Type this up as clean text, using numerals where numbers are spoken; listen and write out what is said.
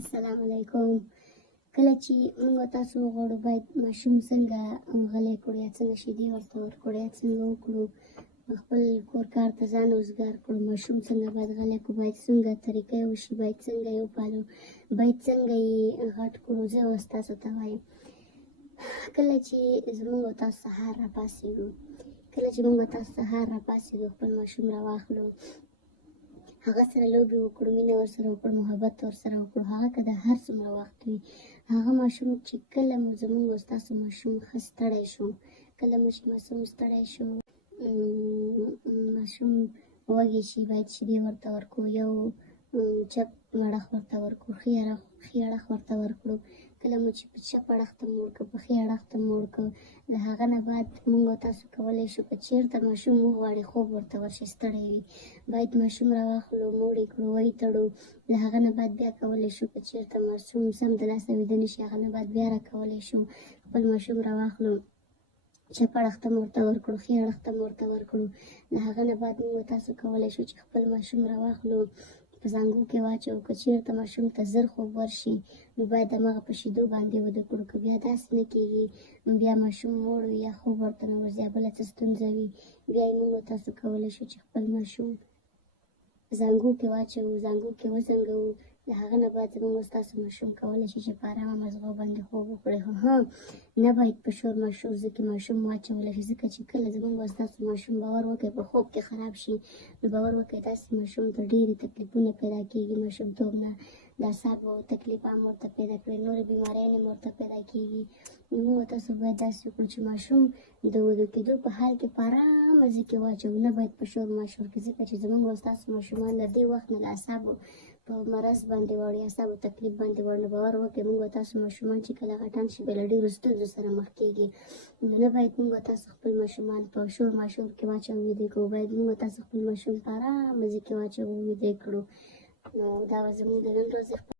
السلام علیکم. کله چې موږ تاسو وغواړو باید ماشوم څنګه غلی کړو یا څنګه شیدې ورته ورکړو یا څنګه وکړو خپل کور کار ته ځان وزګار کړو، ماشوم څنګه باید غلی کړو، باید څنګه طریقه یې وشي، باید څنګه یې وپالو، باید څنګه یې غټ کړو. زه اوس تاسو ته وایم کله چې زموږ او تاسو سهار راپاڅېږو، خپل ماشوم راواخلو، هغه سره لوبې وکړو، مینه ورسره وکړو، محبت ورسره وکړو. هغه که د هر څومره وخت وي، هغه ماشوم چې کله مو زموږ او ستاسو ماشوم ښه ستړی شو، کله مو چې ماشوم ستړی شو، ماشوم وږی شي، باید شیدې ورته ورکړو، یو چپ اړخ ورته ورکړو، ښي اړخ ورته ورکړو. کله مو چې په چپ اړخ ته موړ کړو، په ښي اړخ ته موړ کړو، له هغه نه بعد موږ او تاسو کولی شو که چېرته ماشوم وغواړي خوب ورته ورشي، ستړی وي، باید ماشوم راواخلو، موړ یې کړو، ویې تړو. له هغه نه بعد بیا کولی شو که چېرته ماشوم سمدلاسه ویده نه شي، هغه نه بعد بیا راکولی شو خپل ماشوم راواخلو، چپ اړخ ته مو ورته ورکړو، ښي اړخ ته مو ورته ورکړو. له هغه نه بعد موږ تاسو کولی شو چې خپل ماشوم راواخلو، په زانګو کې واچوو. که چېرته ماشوم ته ژر خوب ورشي نو باید هماغه په شیدو باندې وده کړو. که بیا داسې نه کېږي، بیا ماشوم موړ وي یا خوب ورته نه ورځي یا بله څه ستونزه وي، بیا یې موږ تاسو کولی شو چې خپل ماشوم زانګو کې واچوو، زانګو کې وزنګوو. له هغه نه بعد زموږ او ستاسو ماشوم کولی شي چې په ارامه مزغو باندې خوب وکړي. خو نه باید په شور ماشور کې ماشوم واچولی شي، ځکه چې کله زموږ او ستاسو ماشوم باور وکړي په خوب کې خراب شي، نو باور وکړئ داسې ماشوم ته ډېرې تکلیفونه پیدا کېږي. ماشومتوب نه د اعصابو تکلیف هم ورته پیدا کړي، نورې بیماریانې هم ورته پیدا کېږي. نو موږ تاسو باید داسې وکړو چې ماشوم د وده کېدو په حال کې په ارامه ځای کې واچوو، نه باید په شور ماشور کې، ځکه چې زموږ او ستاسو ماشومان له دې وخت نه د اعصابو په مرض باندې واړوي، اعصابو تکلیف باندې واړوي. باور وکړئ موږ او تاسو ماشومان چې کله غټان شي بیا له ډېرو ستونزو سره مخ کېږي. نو نه باید موږ او تاسو خپل ماشومان په شور ماشور کې واچوو ویده کړو، باید موږ او تاسو خپل ماشوم په ارامه ځای کې واچوو ویده کړو. نو دا به زموږ د نن ورځې